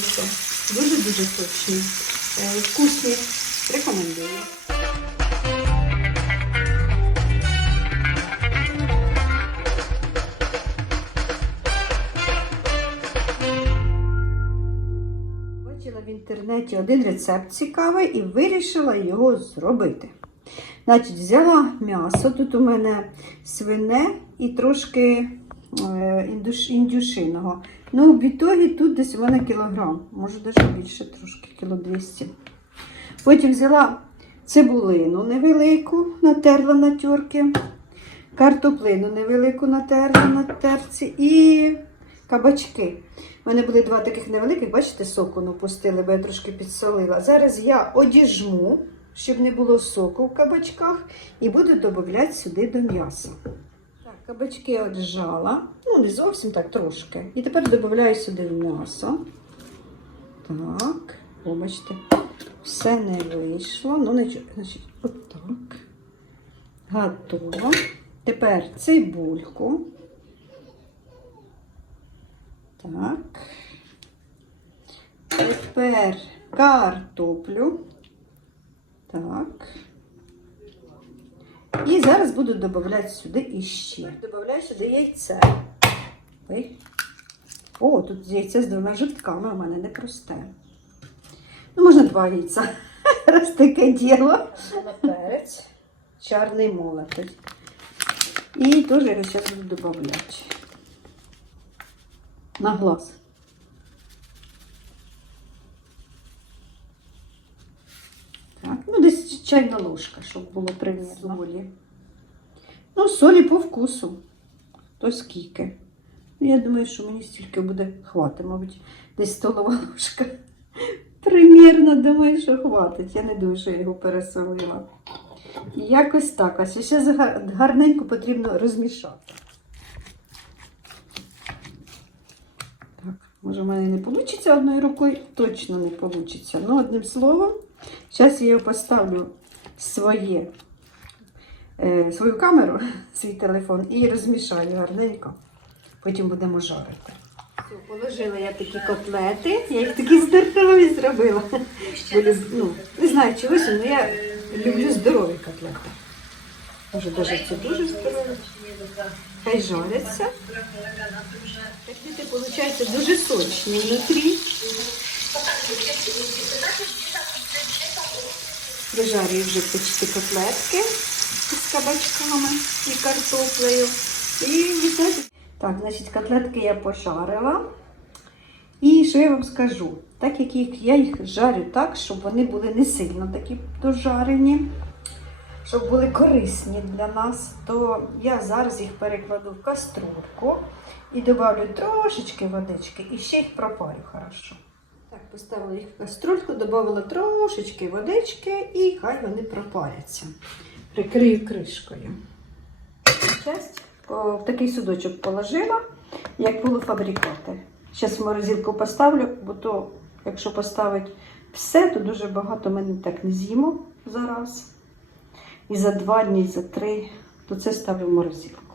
Спробуйте. Дуже-дуже точні. Е, Вкусні. Рекомендую. Бачила в інтернеті один рецепт цікавий і вирішила його зробити. Значить, взяла м'ясо, тут у мене свине і трошки індюшиного. Ну, в ітогі тут десь у мене кілограм, може навіть більше, трошки кіло 200. Потім взяла цибулину невелику, натерла на тюрки, картоплину невелику натерла на терці і кабачки. У мене були два таких невеликих, бачите, соку напустили, бо я трошки підсолила. Зараз я одіжму, щоб не було соку в кабачках, і буду додавати сюди до м'яса. Кабачки отжала, ну не зовсім так трошки. І тепер додаю сюди м'ясо. Так, побачите, все не вийшло. Ну, нічого, значить, отак. Готово. Тепер цибульку. Так. Тепер картоплю. Так. І зараз буду додавати сюди іще. Додаю сюди яйце. Ой. О, тут яйце з двома жовтками у мене не просте. Ну, можна два яйця. Раз таке діло. Перець. Чарний молотий. І теж його зараз буду додавати. На глаз. Так, ну десь чайна ложка, щоб було примірно. Солі. Ну, солі по вкусу. То скільки. Ну, я думаю, що мені стільки буде хватить, мабуть, десь столова ложка. Примірно, думаю, що хватить. Я не дуже його пересолила. Якось так. А ще гарненько потрібно розмішати. Може, в мене не вийде одною рукою? Точно не вийде. Ну, одним словом, зараз я його поставлю в своє, е, свою камеру, свій телефон і розмішаю гарненько. Потім будемо жарити. Положила я такі котлети, я їх такі здорові зробила. Були, ну, не знаю, чогось, але я люблю здорові котлети. Може, навіть це дуже здорові. Хай жаряться. Котлети, виходить, дуже сочні внутрі. Прижарюю вже почти котлетки з кабачками і картоплею. І так, значить, котлетки я пожарила. І що я вам скажу? Так як я їх жарю так, щоб вони були не сильно такі дожарені, щоб були корисні для нас, то я зараз їх перекладу в каструльку і додавлю трошечки водички і ще їх пропарю хорошо. Так, поставила їх в каструльку, додала трошечки водички і хай вони пропаряться. Прикрию кришкою. Часть в такий судочок положила, як полуфабрикати. Зараз в морозилку поставлю, бо то, якщо поставити все, то дуже багато ми так не з'їмо зараз. І за два дні, і за три, то це ставлю в.